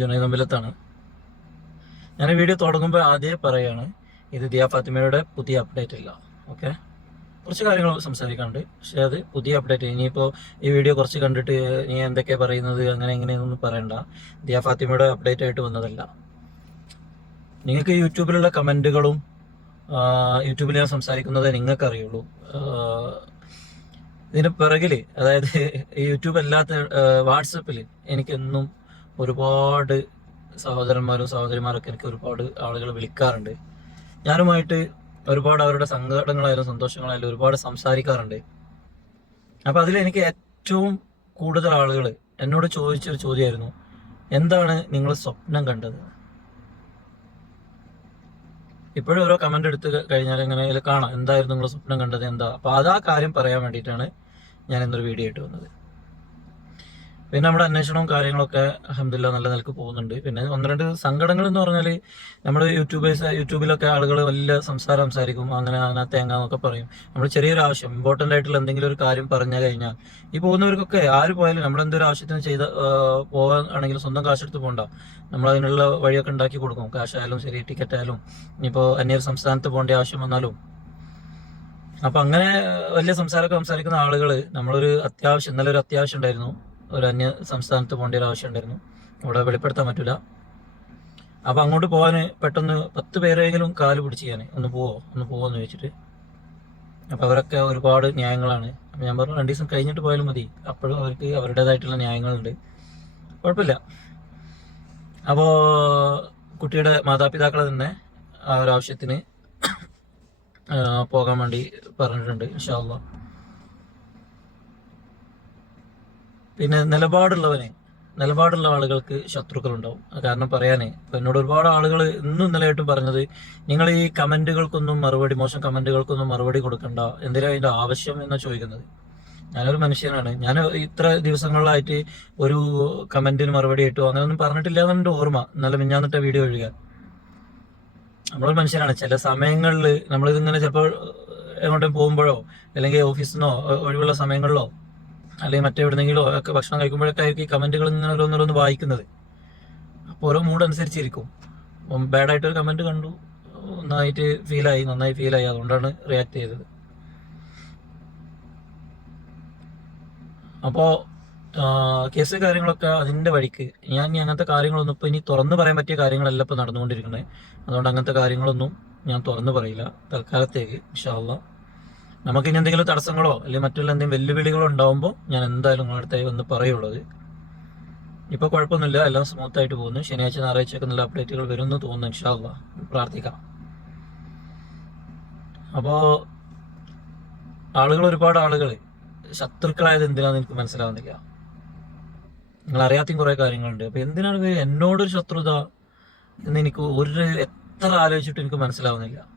ജുനൈദ് അമ്പലത്താണ് ഞാൻ വീഡിയോ തുടങ്ങുമ്പോൾ ആദ്യം പറയുകയാണ് ഇത് ദിയ ഫാത്തിമയുടെ പുതിയ അപ്ഡേറ്റ് ഇല്ല. ഓക്കെ കുറച്ച് കാര്യങ്ങൾ സംസാരിക്കാനുണ്ട്. പക്ഷെ അത് പുതിയ അപ്ഡേറ്റ് ഇനിയിപ്പോൾ ഈ വീഡിയോ കുറച്ച് കണ്ടിട്ട് നീ എന്തൊക്കെയാണ് പറയുന്നത് അങ്ങനെ എങ്ങനെയൊന്നും പറയണ്ട. ദിയ ഫാത്തിമയുടെ അപ്ഡേറ്റ് ആയിട്ട് വന്നതല്ല. നിങ്ങൾക്ക് യൂട്യൂബിലുള്ള കമന്റുകളും യൂട്യൂബിൽ ഞാൻ സംസാരിക്കുന്നത് നിങ്ങൾക്കറിയുള്ളൂ. ഇതിന് പിറകിൽ അതായത് യൂട്യൂബ് അല്ലാത്ത വാട്സപ്പിൽ എനിക്കെന്നും ഒരുപാട് സഹോദരന്മാരും സഹോദരിമാരൊക്കെ എനിക്ക് ഒരുപാട് ആളുകൾ വിളിക്കാറുണ്ട്. ഞാനുമായിട്ട് ഒരുപാട് അവരുടെ സങ്കടങ്ങളായാലും സന്തോഷങ്ങളായാലും ഒരുപാട് സംസാരിക്കാറുണ്ട്. അപ്പൊ അതിൽ എനിക്ക് ഏറ്റവും കൂടുതൽ ആളുകൾ എന്നോട് ചോദിച്ചൊരു ചോദ്യമായിരുന്നു എന്താണ് നിങ്ങൾ സ്വപ്നം കണ്ടത്? ഇപ്പോഴും ഓരോ കമന്റ് എടുത്ത് കഴിഞ്ഞാൽ ഇങ്ങനെ കാണാം എന്തായിരുന്നു നിങ്ങൾ സ്വപ്നം കണ്ടത്? എന്താ? അപ്പൊ അതാ കാര്യം പറയാൻ വേണ്ടിയിട്ടാണ് ഞാൻ ഇന്നൊരു വീഡിയോ ആയിട്ട് വന്നത്. പിന്നെ നമ്മുടെ അന്വേഷണവും കാര്യങ്ങളൊക്കെ അഹമ്മദില്ല നല്ല നിലയ്ക്ക് പോകുന്നുണ്ട്. പിന്നെ ഒന്ന് രണ്ട് സങ്കടങ്ങൾ എന്ന് പറഞ്ഞാൽ നമ്മുടെ യൂട്യൂബേഴ്സ് യൂട്യൂബിലൊക്കെ ആളുകൾ വലിയ സംസാരം സംസാരിക്കും അങ്ങനെ അങ്ങനെ തേങ്ങ എന്നൊക്കെ പറയും. നമ്മൾ ചെറിയൊരു ആവശ്യം ഇമ്പോർട്ടന്റ് ആയിട്ടുള്ള എന്തെങ്കിലും ഒരു കാര്യം പറഞ്ഞു കഴിഞ്ഞാൽ ഈ പോകുന്നവർക്കൊക്കെ ആര് പോയാലും നമ്മൾ എന്തൊരു ആവശ്യത്തിന് ചെയ്ത പോകാനാണെങ്കിലും സ്വന്തം കാശെടുത്ത് പോകണ്ട നമ്മൾ അതിനുള്ള വഴിയൊക്കെ ഉണ്ടാക്കി കൊടുക്കും. കാശായാലും ശരി ടിക്കറ്റ് ആയാലും ഇനിയിപ്പോൾ അന്യ സംസ്ഥാനത്ത് പോകേണ്ട ആവശ്യം വന്നാലും. അപ്പൊ അങ്ങനെ വലിയ സംസാരമൊക്കെ സംസാരിക്കുന്ന ആളുകൾ നമ്മളൊരു അത്യാവശ്യം ഇന്നലെ ഒരു അത്യാവശ്യം ഉണ്ടായിരുന്നു. ഒരു അന്യ സംസ്ഥാനത്ത് പോകേണ്ട ഒരു ആവശ്യം ഉണ്ടായിരുന്നു. ഇവിടെ വെളിപ്പെടുത്താൻ പറ്റില്ല അപ്പൊ അങ്ങോട്ട് പോകാൻ പെട്ടെന്ന് പത്ത് പേരെങ്കിലും കാൽ പിടിച്ച് ഞാൻ ഒന്ന് പോവോ ഒന്ന് പോവോ എന്ന് ചോദിച്ചിട്ട്. അപ്പൊ അവരൊക്കെ ഒരുപാട് ന്യായങ്ങളാണ്. ഞാൻ പറഞ്ഞു രണ്ടു ദിവസം കഴിഞ്ഞിട്ട് പോയാലും മതി. അപ്പോഴും അവർക്ക് അവരുടേതായിട്ടുള്ള ന്യായങ്ങളുണ്ട്. കുഴപ്പമില്ല. അപ്പോൾ കുട്ടിയുടെ മാതാപിതാക്കളെ തന്നെ ആ ഒരു ആവശ്യത്തിന് പോകാൻ വേണ്ടി പറഞ്ഞിട്ടുണ്ട് ഇൻഷാല്ല പിന്നെ നിലപാടുള്ളവന് നിലപാടുള്ള ആളുകൾക്ക് ശത്രുക്കളുണ്ടാവും. കാരണം പറയാനേ ഇപ്പം എന്നോട് ഒരുപാട് ആളുകൾ ഇന്നും ഇന്നലെയായിട്ടും പറഞ്ഞത് നിങ്ങൾ ഈ കമന്റുകൾക്കൊന്നും മറുപടി മോശം കമന്റുകൾക്കൊന്നും മറുപടി കൊടുക്കണ്ട എന്തിനാ അതിന്റെ ആവശ്യം? എന്നാ ചോദിക്കുന്നത്. ഞാനൊരു മനുഷ്യനാണ്. ഞാൻ ഇത്ര ദിവസങ്ങളിലായിട്ട് ഒരു കമന്റിന് മറുപടി ഇട്ടു അങ്ങനെയൊന്നും പറഞ്ഞിട്ടില്ല എന്നാണ് എന്റെ ഓർമ്മ. ഇന്നലെ മിഞ്ഞാന്നിട്ട വീഡിയോ ഒഴുകാൻ നമ്മളൊരു മനുഷ്യനാണ്. ചില സമയങ്ങളിൽ നമ്മളിതിങ്ങനെ ചിലപ്പോൾ എങ്ങോട്ടും പോകുമ്പോഴോ അല്ലെങ്കിൽ ഓഫീസിൽ നിന്നോ ഒഴിവുള്ള സമയങ്ങളിലോ അല്ലെങ്കിൽ മറ്റെവിടെന്നെങ്കിലോ ഒക്കെ ഭക്ഷണം കഴിക്കുമ്പോഴൊക്കെ ആയിരിക്കും ഈ കമന്റുകൾ ഇങ്ങനെ ഓരോന്നോരോന്ന് വായിക്കുന്നത്. അപ്പോൾ ഓരോ മൂഡ് അനുസരിച്ചിരിക്കും. അപ്പം ഒരു കമന്റ് കണ്ടു. നന്നായിട്ട് ഫീലായി നന്നായി ഫീലായി അതുകൊണ്ടാണ് റിയാക്ട് ചെയ്തത്. അപ്പോൾ കേസ് കാര്യങ്ങളൊക്കെ അതിന്റെ വഴിക്ക്. ഞാൻ അങ്ങനത്തെ കാര്യങ്ങളൊന്നും ഇപ്പോൾ ഇനി തുറന്നു പറയാൻ പറ്റിയ കാര്യങ്ങളല്ല ഇപ്പോൾ നടന്നുകൊണ്ടിരിക്കുന്നത്. അതുകൊണ്ട് അങ്ങനത്തെ കാര്യങ്ങളൊന്നും ഞാൻ തുറന്നു പറയില്ല. തൽക്കാലത്തേക്ക് ഇൻഷാല്ല നമുക്ക് ഇനി എന്തെങ്കിലും തടസ്സങ്ങളോ അല്ലെങ്കിൽ മറ്റുള്ള എന്തെങ്കിലും വെല്ലുവിളികളോ ഉണ്ടാവുമ്പോൾ ഞാൻ എന്തായാലും നിങ്ങളുടെ അടുത്തായി വന്ന് പറയുള്ളത്. ഇപ്പോൾ കുഴപ്പമൊന്നുമില്ല. എല്ലാം സ്മൂത്ത് ആയിട്ട് പോകുന്നു. ശനിയാഴ്ച ഞായറാഴ്ചയൊക്കെ നല്ല അപ്ഡേറ്റുകൾ വരുമെന്ന് തോന്നുന്നു ഇൻഷാല്ല പ്രാർത്ഥിക്കാം. അപ്പോൾ ആളുകൾ ഒരുപാട് ആളുകൾ ശത്രുക്കളായത് എന്തിനാന്ന് എനിക്ക് മനസ്സിലാവുന്നില്ല. നിങ്ങൾ അറിയാത്ത കുറെ കാര്യങ്ങളുണ്ട്. അപ്പോൾ എന്തിനാണ് എന്നോടൊരു ശത്രുത എന്ന് എനിക്ക് ഒരു എത്ര ആലോചിച്ചിട്ട് എനിക്ക് മനസ്സിലാവുന്നില്ല.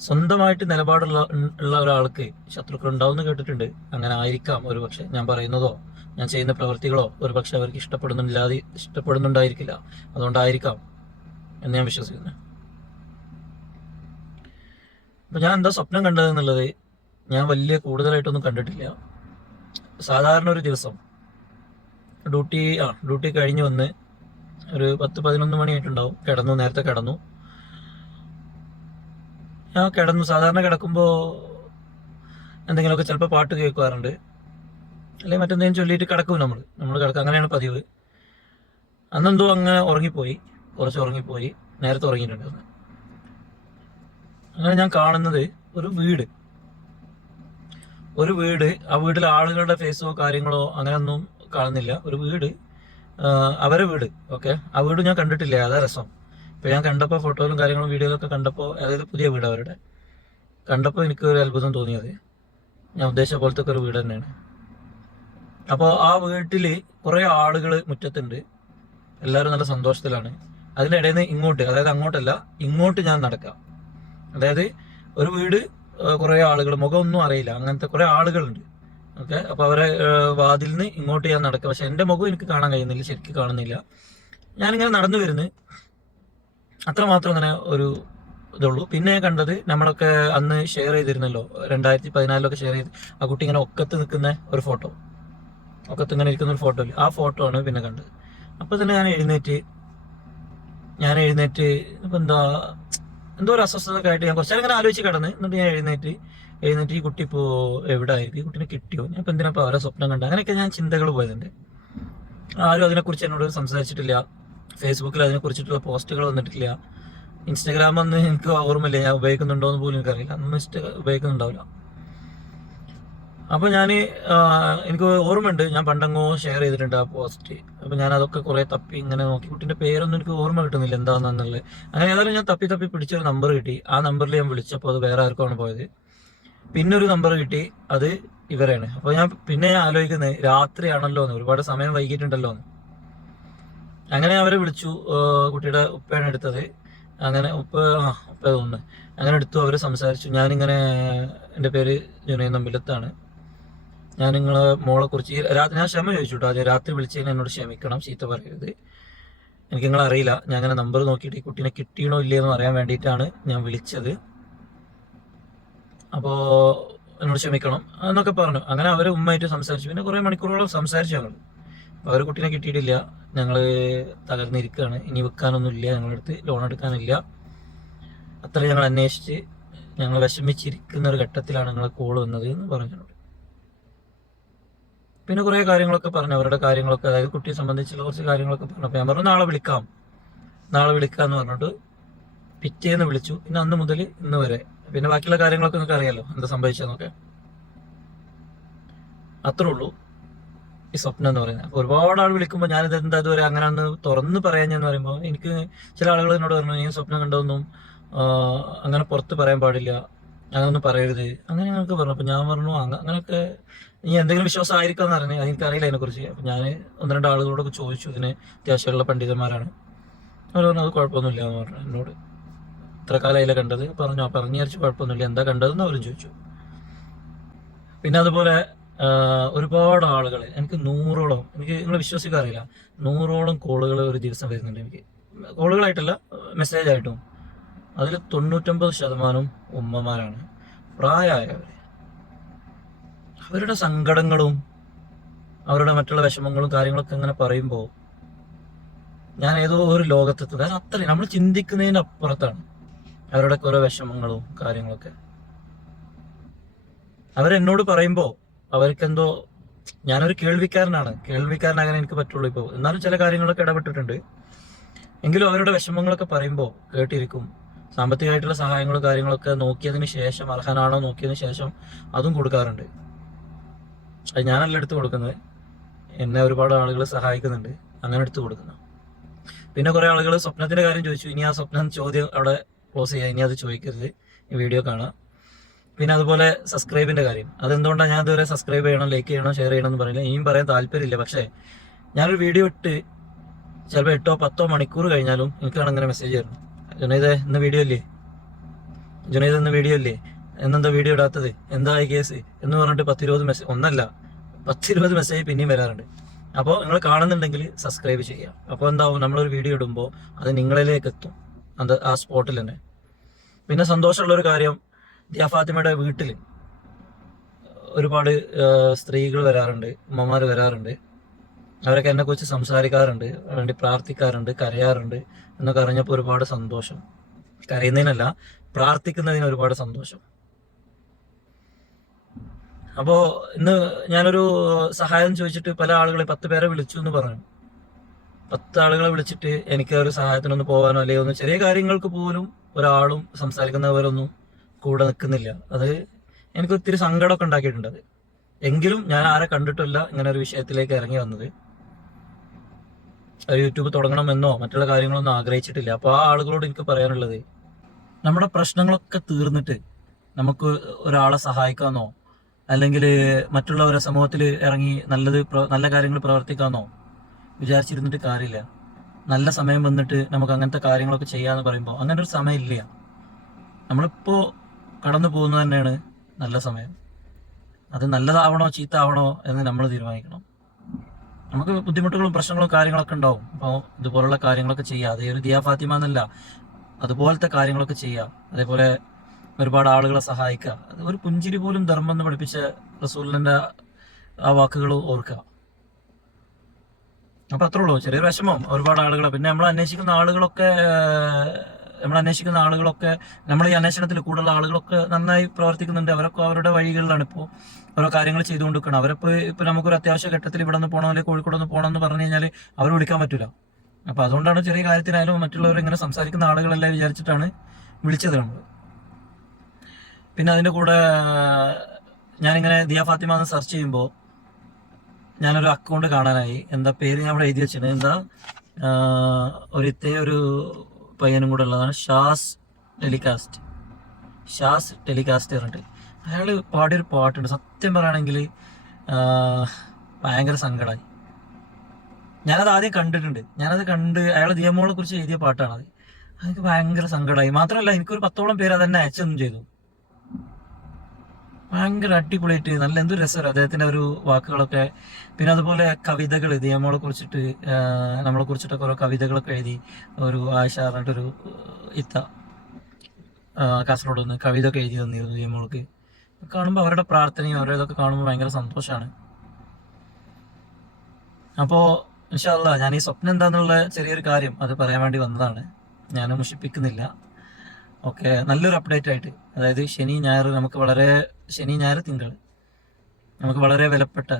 സ്വന്തമായിട്ട് നിലപാടുള്ള ഉള്ള ഒരാൾക്ക് ശത്രുക്കൾ ഉണ്ടാവുമെന്ന് കേട്ടിട്ടുണ്ട്. അങ്ങനെ ആയിരിക്കാം ഒരു പക്ഷെ ഞാൻ പറയുന്നതോ ഞാൻ ചെയ്യുന്ന പ്രവൃത്തികളോ ഒരു പക്ഷെ അവർക്ക് ഇഷ്ടപ്പെടുന്നില്ലാതെ ഇഷ്ടപ്പെടുന്നുണ്ടായിരിക്കില്ല. അതുകൊണ്ടായിരിക്കാം എന്ന് ഞാൻ വിശ്വസിക്കുന്നു. അപ്പൊ ഞാൻ എന്താ സ്വപ്നം കണ്ടതെന്നുള്ളത് ഞാൻ വലിയ കൂടുതലായിട്ടൊന്നും കണ്ടിട്ടില്ല. സാധാരണ ഒരു ദിവസം ഡ്യൂട്ടി ആ ഡ്യൂട്ടി കഴിഞ്ഞ് വന്ന് ഒരു പത്ത് പതിനൊന്ന് മണിയായിട്ടുണ്ടാവും. കിടന്നു നേരത്തെ കിടന്നു. ഞാൻ കിടന്നു. സാധാരണ കിടക്കുമ്പോൾ എന്തെങ്കിലുമൊക്കെ ചിലപ്പോൾ പാട്ട് കേൾക്കാറുണ്ട്. അല്ലെങ്കിൽ മറ്റെന്തെങ്കിലും ചൊല്ലിയിട്ട് കിടക്കും നമ്മൾ നമ്മൾ കിടക്കുക അങ്ങനെയാണ് പതിവ്. അന്നെന്തോ അങ്ങനെ ഉറങ്ങിപ്പോയി. കുറച്ച് ഉറങ്ങിപ്പോയി. നേരത്തെ ഉറങ്ങിയിട്ടുണ്ടായിരുന്നു. അങ്ങനെ ഞാൻ കാണുന്നത് ഒരു വീട്. ഒരു വീട്. ആ വീട്ടിൽ ആളുകളുടെ ഫേസോ കാര്യങ്ങളോ അങ്ങനെയൊന്നും കാണുന്നില്ല. ഒരു വീട്. അവരെ വീട്. ഓക്കെ. ആ വീട് ഞാൻ കണ്ടിട്ടില്ല. അതാ രസം. ഇപ്പൊ ഞാൻ കണ്ടപ്പോൾ ഫോട്ടോയിലും കാര്യങ്ങളും വീഡിയോയിലൊക്കെ കണ്ടപ്പോൾ അതായത് പുതിയ വീട് അവരുടെ. കണ്ടപ്പോൾ എനിക്ക് ഒരു അത്ഭുതം തോന്നിയത്. ഞാൻ ഉദ്ദേശിച്ച പോലത്തെ ഒരു വീട് തന്നെയാണ്. അപ്പോൾ ആ വീട്ടിൽ കുറേ ആളുകൾ മുറ്റത്തുണ്ട്. എല്ലാവരും നല്ല സന്തോഷത്തിലാണ്. അതിന്റെ ഇടയിൽ നിന്ന് ഇങ്ങോട്ട് അതായത് അങ്ങോട്ടല്ല ഇങ്ങോട്ട് ഞാൻ നടക്കാം. അതായത് ഒരു വീട് കുറെ ആളുകൾ മുഖമൊന്നും അറിയില്ല. അങ്ങനത്തെ കുറേ ആളുകളുണ്ട്. ഓക്കെ? അപ്പോൾ അവരെ വാതിലിന്ന് ഇങ്ങോട്ട് ഞാൻ നടക്കാം. പക്ഷെ എന്റെ മുഖം എനിക്ക് കാണാൻ കഴിയുന്നില്ല ശരിക്കും കാണുന്നില്ല. ഞാനിങ്ങനെ നടന്നു വരുന്നു. അത്രമാത്രം അങ്ങനെ ഒരു ഇതുള്ളൂ. പിന്നെ കണ്ടത് നമ്മളൊക്കെ അന്ന് ഷെയർ ചെയ്തിരുന്നല്ലോ രണ്ടായിരത്തി പതിനാലിലൊക്കെ ഷെയർ ചെയ്ത് ആ കുട്ടി ഇങ്ങനെ ഒക്കത്ത് നിൽക്കുന്ന ഒരു ഫോട്ടോ ഒക്കത്ത് ഇങ്ങനെ ഇരിക്കുന്ന ഒരു ഫോട്ടോ ആ ഫോട്ടോ ആണ് പിന്നെ കണ്ടത്. അപ്പൊ തന്നെ ഞാൻ എഴുന്നേറ്റ് ഞാൻ എഴുന്നേറ്റ് ഇപ്പൊ എന്താ എന്തോ ഒരു അസ്വസ്ഥതൊക്കെ ആയിട്ട് ഞാൻ കുറച്ചേരം ഇങ്ങനെ ആലോചിച്ച് കിടന്ന് എന്നിട്ട് ഞാൻ എഴുന്നേറ്റ് എഴുന്നേറ്റ് ഈ കുട്ടി ഇപ്പോ എവിടെ ആയിരിക്കും ഈ കുട്ടീനെ കിട്ടിയോ? ഞാൻ ഇപ്പൊ എന്തിനാ ഇപ്പൊ അവരെ സ്വപ്നം കണ്ട അങ്ങനെയൊക്കെ ഞാൻ ചിന്തകൾ പോയതുണ്ട്. ആരും അതിനെക്കുറിച്ച് എന്നോട് സംസാരിച്ചിട്ടില്ല. ഫേസ്ബുക്കിൽ അതിനെ കുറിച്ചിട്ടുള്ള പോസ്റ്റുകൾ വന്നിട്ടില്ല. ഇൻസ്റ്റാഗ്രാം അന്ന് എനിക്ക് ഓർമ്മയില്ല. ഞാൻ ഉപയോഗിക്കുന്നുണ്ടോ എന്ന് പോലും എനിക്കറിയില്ല. അന്ന് ഇഷ്ട ഉപയോഗിക്കുന്നുണ്ടാവില്ല. അപ്പോൾ ഞാൻ എനിക്ക് ഓർമ്മയുണ്ട്. ഞാൻ പണ്ടങ്ങോ ഷെയർ ചെയ്തിട്ടുണ്ട് ആ പോസ്റ്റ് അപ്പോൾ ഞാൻ അതൊക്കെ കുറേ തപ്പി ഇങ്ങനെ നോക്കി. കുട്ടീന്റെ പേരൊന്നും എനിക്ക് ഓർമ്മ കിട്ടുന്നില്ല എന്താണെന്നുള്ളത്. അങ്ങനെ ഏതായാലും ഞാൻ തപ്പി തപ്പി പിടിച്ചൊരു നമ്പർ കിട്ടി. ആ നമ്പറിൽ ഞാൻ വിളിച്ചപ്പോൾ അത് വേറെ ആർക്കാണ് പോയത്. പിന്നെ ഒരു നമ്പർ കിട്ടി. അത് ഇവരാണ് അപ്പോൾ ഞാൻ പിന്നെ ഞാൻ ആലോചിക്കുന്നത് രാത്രിയാണല്ലോ എന്ന് ഒരുപാട് സമയം വൈകിട്ടുണ്ടല്ലോ എന്ന് അങ്ങനെ അവരെ വിളിച്ചു കുട്ടിയുടെ ഉപ്പയാണ് എടുത്തത്. അങ്ങനെ ഉപ്പ ഉപ്പ തോന്നുന്നു. അങ്ങനെ എടുത്തു അവർ സംസാരിച്ചു. ഞാനിങ്ങനെ എന്റെ പേര് ജുനൈ നമ്പിലത്താണ്. ഞാൻ നിങ്ങളെ മോളെ കുറിച്ച് രാത്രി ഞാൻ ക്ഷമ ചോദിച്ചു കേട്ടോ അതെ രാത്രി വിളിച്ചതിന് എന്നോട് ക്ഷമിക്കണം ചീത്ത പറയരുത്. എനിക്ക് നിങ്ങളെ അറിയില്ല. ഞാൻ അങ്ങനെ നമ്പർ നോക്കിയിട്ട് ഈ കുട്ടീനെ കിട്ടിയണോ ഇല്ലയെന്ന് അറിയാൻ വേണ്ടിയിട്ടാണ് ഞാൻ വിളിച്ചത്. അപ്പോൾ എന്നോട് ക്ഷമിക്കണം എന്നൊക്കെ പറഞ്ഞു. അങ്ങനെ അവരെ ഉമ്മയായിട്ട് സംസാരിച്ചു. പിന്നെ കുറേ മണിക്കൂറോളം സംസാരിച്ചു ഞങ്ങൾ അവർ കുട്ടീനെ കിട്ടിയിട്ടില്ല. ഞങ്ങൾ തകർന്നിരിക്കുകയാണ് ഇനി വെക്കാനൊന്നും ഇല്ല അടുത്ത് ലോൺ എടുക്കാനില്ല. അത്ര ഞങ്ങൾ അന്വേഷിച്ച് ഞങ്ങൾ വിഷമിച്ചിരിക്കുന്ന ഒരു ഘട്ടത്തിലാണ് നിങ്ങളെ കോൾ വന്നത് എന്ന് പറഞ്ഞിട്ടുണ്ട്. പിന്നെ കുറേ കാര്യങ്ങളൊക്കെ പറഞ്ഞു. അവരുടെ കാര്യങ്ങളൊക്കെ അതായത് കുട്ടിയെ സംബന്ധിച്ചുള്ള കുറച്ച് കാര്യങ്ങളൊക്കെ പറഞ്ഞു. ഞാൻ പറഞ്ഞു നാളെ വിളിക്കാം. നാളെ വിളിക്കാം എന്ന് പറഞ്ഞിട്ട് പിറ്റേന്ന് വിളിച്ചു. പിന്നെ അന്ന് മുതൽ ഇന്ന് വരെ. പിന്നെ ബാക്കിയുള്ള കാര്യങ്ങളൊക്കെ നിങ്ങൾക്ക് അറിയാലോ എന്താ സംഭവിച്ചതെന്നൊക്കെ. അത്രേ ഉള്ളൂ. ഈ സ്വപ്നം എന്ന് പറയുന്നത്. അപ്പോൾ ഒരുപാട് ആൾ വിളിക്കുമ്പോൾ ഞാനിത് എന്താ ഇതുവരെ അങ്ങനെ ഒന്ന് തുറന്ന് പറയാൻ ഞാൻ പറയുമ്പോൾ എനിക്ക് ചില ആളുകൾ എന്നോട് പറഞ്ഞു ഞാൻ സ്വപ്നം കണ്ടതൊന്നും അങ്ങനെ പുറത്ത് പറയാൻ പാടില്ല അങ്ങനൊന്നും പറയരുത്. അങ്ങനെ ഞങ്ങൾക്ക് പറഞ്ഞു. അപ്പൊ ഞാൻ പറഞ്ഞു "അങ്ങ- അങ്ങനെയൊക്കെ ഇനി എന്തെങ്കിലും വിശ്വാസം ആയിരിക്കും എന്ന് പറഞ്ഞു എനിക്കറിയില്ല അതിനെക്കുറിച്ച്. അപ്പം ഞാൻ ഒന്ന് രണ്ട് ആളുകളോടൊക്കെ ചോദിച്ചു ഇതിന് അത്യാവശ്യമുള്ള പണ്ഡിതന്മാരാണ്. അവർ പറഞ്ഞു അത് കുഴപ്പമൊന്നുമില്ല എന്ന് പറഞ്ഞു എന്നോട്. ഇത്ര കാലമായില്ല കണ്ടത്. പറഞ്ഞു ആ പറഞ്ഞു വിചാരിച്ചു കുഴപ്പമൊന്നുമില്ല എന്താ കണ്ടതെന്ന് അവരും ചോദിച്ചു. പിന്നെ അതുപോലെ ഒരുപാട് ആളുകൾ എനിക്ക് നൂറോളം എനിക്ക് നിങ്ങൾ വിശ്വസിക്കാൻ അറിയില്ല. നൂറോളം കോളുകൾ ഒരു ദിവസം വരുന്നുണ്ട് എനിക്ക്. കോളുകളായിട്ടല്ല മെസ്സേജ് ആയിട്ടും അതിൽ തൊണ്ണൂറ്റൊമ്പത് ശതമാനം ഉമ്മമാരാണ്. പ്രായമായവർ അവരുടെ സങ്കടങ്ങളും അവരുടെ മറ്റുള്ള വിഷമങ്ങളും കാര്യങ്ങളൊക്കെ ഇങ്ങനെ പറയുമ്പോൾ ഞാൻ ഏതോ ഒരു ലോകത്തെത്തും. കാരണം അത്രയും നമ്മൾ ചിന്തിക്കുന്നതിന് അപ്പുറത്താണ് അവരുടെ കുറെ വിഷമങ്ങളും കാര്യങ്ങളൊക്കെ. അവരെന്നോട് പറയുമ്പോൾ അവർക്കെന്തോ ഞാനൊരു കേൾവിക്കാരനാണ്. കേൾവിക്കാരനാകാൻ എനിക്ക് പറ്റുള്ളൂ ഇപ്പോൾ എന്നാലും ചില കാര്യങ്ങളൊക്കെ ഇടപെട്ടിട്ടുണ്ട്. എങ്കിലും അവരുടെ വിഷമങ്ങളൊക്കെ പറയുമ്പോൾ കേട്ടിരിക്കും. സാമ്പത്തികമായിട്ടുള്ള സഹായങ്ങളും കാര്യങ്ങളൊക്കെ നോക്കിയതിന് ശേഷം അർഹനാണോ നോക്കിയതിന് ശേഷം അതും കൊടുക്കാറുണ്ട്. അത് ഞാനല്ല എടുത്ത് കൊടുക്കുന്നത്. എന്നെ ഒരുപാട് ആളുകൾ സഹായിക്കുന്നുണ്ട്. അങ്ങനെ എടുത്ത് കൊടുക്കുന്നു. പിന്നെ കുറെ ആളുകൾ സ്വപ്നത്തിന്റെ കാര്യം ചോദിച്ചു. ഇനി ആ സ്വപ്നം ചോദ്യം അവിടെ ക്ലോസ് ചെയ്യാം. ഇനി അത് ചോദിക്കരുത്. ഈ വീഡിയോ കാണാം. പിന്നെ അതുപോലെ സബ്സ്ക്രൈബിന്റെ കാര്യം. അതെന്തുകൊണ്ടാണ് ഞാൻ ഇതുവരെ സബ്സ്ക്രൈബ് ചെയ്യണം ലൈക്ക് ചെയ്യണം ഷെയർ ചെയ്യണം എന്ന് പറയില്ല ഇനിയും പറയാൻ താല്പര്യമില്ല. പക്ഷേ ഞാനൊരു വീഡിയോ ഇട്ട് ചിലപ്പോൾ എട്ടോ പത്തോ മണിക്കൂർ കഴിഞ്ഞാലും എനിക്കാണ് അങ്ങനെ മെസ്സേജ് തരുന്നത്. ജുനൈദ് ഇന്ന് വീഡിയോ ഇല്ലേ? ജുനൈദ് ഇന്ന് വീഡിയോ ഇല്ലേ? എന്നെന്താ വീഡിയോ ഇടാത്തത്? എന്താ ഈ കേസ് എന്ന് പറഞ്ഞിട്ട് പത്തിരുപത് മെസ്സേജ് ഒന്നല്ല പത്തിരുപത് മെസ്സേജ് പിന്നെയും വരാറുണ്ട്. അപ്പോൾ നിങ്ങൾ കാണുന്നുണ്ടെങ്കിൽ സബ്സ്ക്രൈബ് ചെയ്യുക. അപ്പോൾ എന്താവും? നമ്മളൊരു വീഡിയോ ഇടുമ്പോൾ അത് നിങ്ങളിലേക്ക് എത്തും. അത് ആ സ്പോട്ടിൽ തന്നെ. പിന്നെ സന്തോഷമുള്ളൊരു കാര്യം ദിയ ഫാത്തിമയുടെ വീട്ടിൽ ഒരുപാട് സ്ത്രീകൾ വരാറുണ്ട് ഉമ്മമാർ വരാറുണ്ട്. അവരൊക്കെ എന്നെ കുറിച്ച് സംസാരിക്കാറുണ്ട് വേണ്ടി പ്രാർത്ഥിക്കാറുണ്ട് കരയാറുണ്ട് എന്നൊക്കെ അറിഞ്ഞപ്പോൾ ഒരുപാട് സന്തോഷം. കരയുന്നതിനല്ല പ്രാർത്ഥിക്കുന്നതിന് ഒരുപാട് സന്തോഷം. അപ്പോ ഇന്ന് ഞാനൊരു സഹായം ചോദിച്ചിട്ട് പല ആളുകളെ പത്ത് പേരെ വിളിച്ചു എന്ന് പറഞ്ഞു. പത്ത് ആളുകളെ വിളിച്ചിട്ട് എനിക്ക് ഒരു സഹായത്തിനൊന്ന് പോകാനോ അല്ലെങ്കിൽ ഒന്ന് ചെറിയ കാര്യങ്ങൾക്ക് പോലും ഒരാളും സംസാരിക്കുന്നവരൊന്നും കൂടെ നിൽക്കുന്നില്ല. അത് എനിക്ക് ഒത്തിരി സങ്കടമൊക്കെ ഉണ്ടാക്കിയിട്ടുണ്ട്. എങ്കിലും ഞാൻ ആരെ കണ്ടിട്ടില്ല ഇങ്ങനെ ഒരു വിഷയത്തിലേക്ക് ഇറങ്ങി വന്നത്. ഒരു യൂട്യൂബ് തുടങ്ങണമെന്നോ മറ്റുള്ള കാര്യങ്ങളൊന്നും ആഗ്രഹിച്ചിട്ടില്ല. അപ്പോൾ ആ ആളുകളോട് എനിക്ക് പറയാനുള്ളത് നമ്മുടെ പ്രശ്നങ്ങളൊക്കെ തീർന്നിട്ട് നമുക്ക് ഒരാളെ സഹായിക്കാമെന്നോ അല്ലെങ്കിൽ മറ്റുള്ളവരെ സമൂഹത്തിൽ ഇറങ്ങി നല്ലത് നല്ല കാര്യങ്ങൾ പ്രവർത്തിക്കാമെന്നോ വിചാരിച്ചിരുന്നിട്ട് കാര്യമില്ല. നല്ല സമയം വന്നിട്ട് നമുക്ക് അങ്ങനത്തെ കാര്യങ്ങളൊക്കെ ചെയ്യാന്ന് പറയുമ്പോൾ അങ്ങനെ ഒരു സമയമില്ല. നമ്മളിപ്പോൾ കടന്നു പോകുന്നത് തന്നെയാണ് നല്ല സമയം. അത് നല്ലതാവണോ ചീത്ത ആവണോ എന്ന് നമ്മൾ തീരുമാനിക്കണം. നമുക്ക് ബുദ്ധിമുട്ടുകളും പ്രശ്നങ്ങളും കാര്യങ്ങളൊക്കെ ഉണ്ടാവും. അപ്പോൾ ഇതുപോലുള്ള കാര്യങ്ങളൊക്കെ ചെയ്യുക. അതേ ഒരു ദിയാ ഫാത്തിമ എന്നല്ല. അതുപോലത്തെ കാര്യങ്ങളൊക്കെ ചെയ്യുക. അതേപോലെ ഒരുപാട് ആളുകളെ സഹായിക്കുക. ഒരു പുഞ്ചിരി പോലും ധർമ്മം എന്ന് പഠിപ്പിച്ച റസൂലിന്റെ ആ വാക്കുകൾ ഓർക്കുക. അപ്പൊ അത്രേ ഉള്ളൂ. ചെറിയൊരു വിഷമം ഒരുപാട് ആളുകളെ. പിന്നെ നമ്മൾ അന്വേഷിക്കുന്ന ആളുകളൊക്കെ നമ്മൾ അന്വേഷിക്കുന്ന ആളുകളൊക്കെ നമ്മൾ ഈ അന്വേഷണത്തിൽ കൂടുതലുള്ള ആളുകളൊക്കെ നന്നായി പ്രവർത്തിക്കുന്നുണ്ട്. അവരൊക്കെ അവരുടെ വഴികളിലാണ് ഇപ്പോൾ ഓരോ കാര്യങ്ങൾ ചെയ്തുകൊണ്ടിരിക്കണം അവരിപ്പോൾ ഇപ്പോൾ നമുക്കൊരു അത്യാവശ്യ ഘട്ടത്തിൽ ഇവിടെ നിന്ന് പോകണോ കോഴിക്കോട് നിന്ന് പോകണം എന്ന് പറഞ്ഞു കഴിഞ്ഞാൽ അവർ വിളിക്കാൻ പറ്റില്ല അപ്പോൾ അതുകൊണ്ടാണ് ചെറിയ കാര്യത്തിനായാലും മറ്റുള്ളവർ ഇങ്ങനെ സംസാരിക്കുന്ന ആളുകളെല്ലാം വിചാരിച്ചിട്ടാണ് വിളിച്ചത് നമ്മൾ പിന്നെ അതിന്റെ കൂടെ ഞാനിങ്ങനെ ദിയ ഫാത്തിമ എന്ന് സെർച്ച് ചെയ്യുമ്പോൾ ഞാനൊരു അക്കൗണ്ട് കാണാനായി. എന്താ പേര് ഞാൻ ഇവിടെ എഴുതി വെച്ചിട്ടുണ്ട്. എന്താ? ഒരു ഇത്തേ ഒരു പയ്യനും കൂടെ ഉള്ളതാണ് ഷാസ് ടെലികാസ്റ്റ്. ഷാസ് ടെലികാസ്റ്റ് പറഞ്ഞിട്ട്. അയാൾ പാടിയൊരു പാട്ടുണ്ട്. സത്യം പറയുകയാണെങ്കിൽ ഭയങ്കര സങ്കടമായി ഞാനത് ആദ്യം കണ്ടിട്ടുണ്ട്. ഞാനത് കണ്ട് അയാൾ ദിയമോളെ കുറിച്ച് എഴുതിയ പാട്ടാണത്. അതെനിക്ക് ഭയങ്കര സങ്കടമായി മാത്രമല്ല എനിക്കൊരു പത്തോളം പേര് അതെന്നെ അയച്ചൊന്നും ചെയ്തു. ഭയങ്കര അടിപൊളിയായിട്ട് നല്ല എന്തൊരു രസമാണ് അദ്ദേഹത്തിന്റെ ഒരു വാക്കുകളൊക്കെ. പിന്നെ അതുപോലെ കവിതകൾ ദിയമോളെ കുറിച്ചിട്ട് ആഹ് നമ്മളെ കുറിച്ചിട്ടൊക്കെ ഓരോ കവിതകളൊക്കെ എഴുതി ഒരു ആയിഷ പറഞ്ഞിട്ടൊരു ഇത്ത കാസർഗോഡ് നിന്ന് കവിത ഒക്കെ എഴുതി തന്നിരുന്നു ദിയമോൾക്ക് കാണുമ്പോൾ അവരുടെ പ്രാർത്ഥനയും അവരുടെ ഇതൊക്കെ കാണുമ്പോൾ ഭയങ്കര സന്തോഷമാണ് അപ്പോൾ ഇൻഷാല്ല ഞാൻ ഈ സ്വപ്നം എന്താണെന്നുള്ള ചെറിയൊരു കാര്യം അത് പറയാൻ വേണ്ടി വന്നതാണ്. ഞാൻ മുഷിപ്പിക്കുന്നില്ല. ഓക്കെ നല്ലൊരു അപ്ഡേറ്റ് ആയിട്ട്. അതായത് ശനി ഞായർ നമുക്ക് വളരെ ശനി ഞായർ തിങ്കൾ നമുക്ക് വളരെ വിലപ്പെട്ട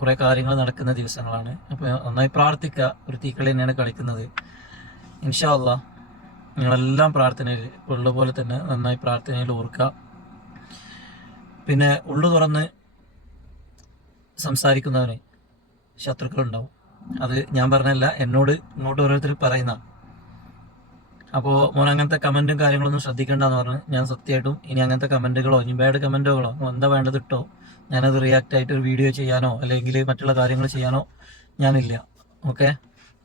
കുറെ കാര്യങ്ങൾ നടക്കുന്ന ദിവസങ്ങളാണ്. അപ്പോൾ നന്നായി പ്രാർത്ഥിക്കുക. ഒരു തീക്കളി തന്നെയാണ് കളിക്കുന്നത്. ഇൻഷാ അല്ലാ നിങ്ങളെല്ലാം പ്രാർത്ഥനയിൽ ഉള്ള പോലെ തന്നെ നന്നായി പ്രാർത്ഥനയിൽ ഓർക്കുക. പിന്നെ ഉള്ളു തുറന്ന് സംസാരിക്കുന്നവന് ശത്രുക്കളുണ്ടാവും. അത് ഞാൻ പറഞ്ഞല്ല എന്നോട് ഇങ്ങോട്ട് ഓരോരുത്തർ പറയുന്ന അപ്പോൾ മോൻ അങ്ങനത്തെ കമന്റും കാര്യങ്ങളൊന്നും ശ്രദ്ധിക്കേണ്ടെന്ന് പറഞ്ഞു ഞാൻ സത്യമായിട്ടും ഇനി അങ്ങനത്തെ കമന്റുകളോ ഇനി ബാഡ് കമന്റുകളോ എന്താ വേണ്ടത് ഇട്ടോ ഞാനത് റിയാക്ട് ആയിട്ട് ഒരു വീഡിയോ ചെയ്യാനോ അല്ലെങ്കിൽ മറ്റുള്ള കാര്യങ്ങൾ ചെയ്യാനോ ഞാനില്ല. ഓക്കെ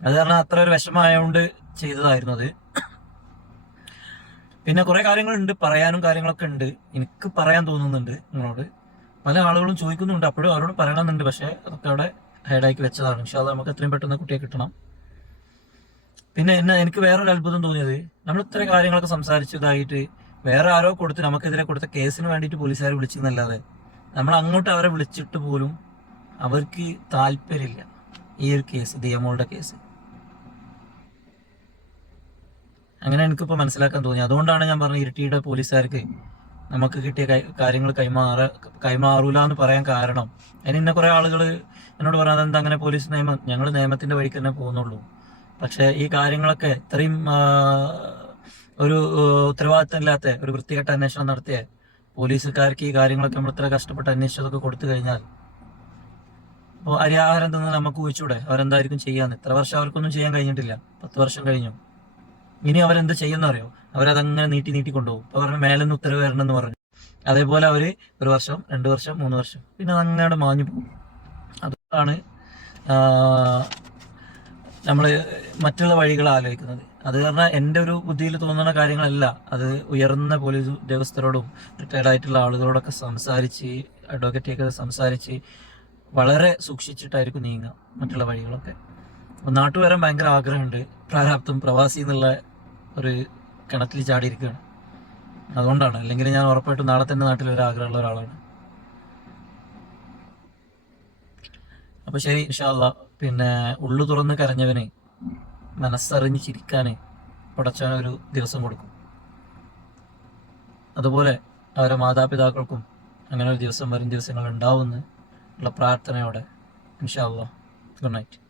അത് കാരണം അത്ര ഒരു വിഷമമായതുകൊണ്ട് ചെയ്തതായിരുന്നു അത്. പിന്നെ കുറെ കാര്യങ്ങളുണ്ട് പറയാനും കാര്യങ്ങളൊക്കെ ഉണ്ട്. എനിക്ക് പറയാൻ തോന്നുന്നുണ്ട് നിങ്ങളോട്. പല ആളുകളും ചോദിക്കുന്നുണ്ട് അപ്പോഴും അവരോട് പറയണമെന്നുണ്ട് പക്ഷെ അതൊക്കെ അവിടെ ഹൈഡാക്കി വെച്ചതാണ്. പക്ഷെ അത് നമുക്ക് എത്രയും പെട്ടെന്ന് കുട്ടിയെ കിട്ടണം. പിന്നെ എന്നെ എനിക്ക് വേറൊരു അത്ഭുതം തോന്നിയത്. നമ്മൾ ഇത്ര കാര്യങ്ങളൊക്കെ സംസാരിച്ചതായിട്ട് വേറെ ആരോ കൊടുത്ത് നമുക്കെതിരെ കൊടുത്ത കേസിന് വേണ്ടിയിട്ട് പോലീസുകാർ വിളിച്ചെന്നല്ലാതെ നമ്മൾ അങ്ങോട്ട് അവരെ വിളിച്ചിട്ട് പോലും അവർക്ക് താല്പര്യമില്ല. ഈ ഒരു കേസ് ദിയമോളുടെ കേസ്. അങ്ങനെ എനിക്കിപ്പോൾ മനസ്സിലാക്കാൻ തോന്നി. അതുകൊണ്ടാണ് ഞാൻ പറഞ്ഞത് ഇരിട്ടിയുടെ പോലീസുകാർക്ക് നമുക്ക് കിട്ടിയ കാര്യങ്ങൾ കൈമാറ കൈമാറൂല എന്ന് പറയാൻ കാരണം. അതിന് ഇന്ന കുറേ ആളുകൾ എന്നോട് പറയാതെ എന്താ അങ്ങനെ പോലീസ് നിയമം? ഞങ്ങൾ നിയമത്തിന്റെ വഴിക്ക് തന്നെ പോകുന്നുള്ളൂ. പക്ഷെ ഈ കാര്യങ്ങളൊക്കെ ഇത്രയും ഒരു ആ, ഉത്തരവാദിത്തം ഇല്ലാത്ത ഒരു വൃത്തികെട്ട അന്വേഷണം നടത്തിയ പോലീസുകാർക്ക് ഈ കാര്യങ്ങളൊക്കെ നമ്മൾ ഇത്ര കഷ്ടപ്പെട്ട് അന്വേഷിച്ചതൊക്കെ കൊടുത്തു കഴിഞ്ഞാൽ അപ്പോൾ അരിയാഹാരം തന്നെ നമുക്ക് ഊഹിച്ചൂടെ അവരെന്തായിരിക്കും ചെയ്യാന്ന്? ഇത്ര വർഷം അവർക്കൊന്നും ചെയ്യാൻ കഴിഞ്ഞിട്ടില്ല. പത്ത് വർഷം കഴിഞ്ഞു. ഇനി അവരെന്ത് ചെയ്യുന്ന അറിയോ അവരതങ്ങനെ നീട്ടി നീട്ടി കൊണ്ടുപോകും. ഇപ്പൊ അവരുടെ മേലെ നിന്ന് ഉത്തരവ് വരണമെന്ന് പറഞ്ഞു. അതേപോലെ അവർ ഒരു വർഷം രണ്ട് വർഷം മൂന്ന് വർഷം പിന്നെ അതങ്ങനെ മാഞ്ഞു പോകും. അതുകൊണ്ടാണ് നമ്മൾ മറ്റുള്ള വഴികൾ ആലോചിക്കുന്നത്. അത് കാരണം എന്റെ ഒരു ബുദ്ധിയിൽ തോന്നുന്ന കാര്യങ്ങളല്ല. അത് ഉയർന്ന പോലീസ് ഉദ്യോഗസ്ഥരോടും റിട്ടയർഡ് ആയിട്ടുള്ള ആളുകളോടൊക്കെ സംസാരിച്ച് അഡ്വക്കേറ്റൊക്കെ സംസാരിച്ച് വളരെ സൂക്ഷിച്ചിട്ടായിരിക്കും നീങ്ങുക മറ്റുള്ള വഴികളൊക്കെ. അപ്പോൾ നാട്ടു വരാൻ ഭയങ്കര ആഗ്രഹമുണ്ട്. പ്രാരാബ്ദം പ്രവാസി എന്നുള്ള ഒരു കിണറ്റിൽ ചാടിയിരിക്കുകയാണ്. അതുകൊണ്ടാണ്. അല്ലെങ്കിൽ ഞാൻ ഉറപ്പായിട്ടും നാളെ തന്നെ നാട്ടിൽ ഒരു ആഗ്രഹമുള്ള ഒരാളാണ്. അപ്പോൾ ശരി ഇൻഷാല്ല പിന്നെ ഉള്ളു തുറന്ന് കരഞ്ഞവനെ മനസ്സറിഞ്ഞ് ചിരിക്കാനെ പടച്ചവൻ ഒരു ദിവസം കൊടുക്കും. അതുപോലെ അവരെ മാതാപിതാക്കൾക്കും അങ്ങനെ ഒരു ദിവസം വരും ദിവസങ്ങൾ ഉണ്ടാവുമെന്ന് ഉള്ള പ്രാർത്ഥനയോടെ ഇൻഷാ ഇൻഷാല്ല ഗുഡ് നൈറ്റ്.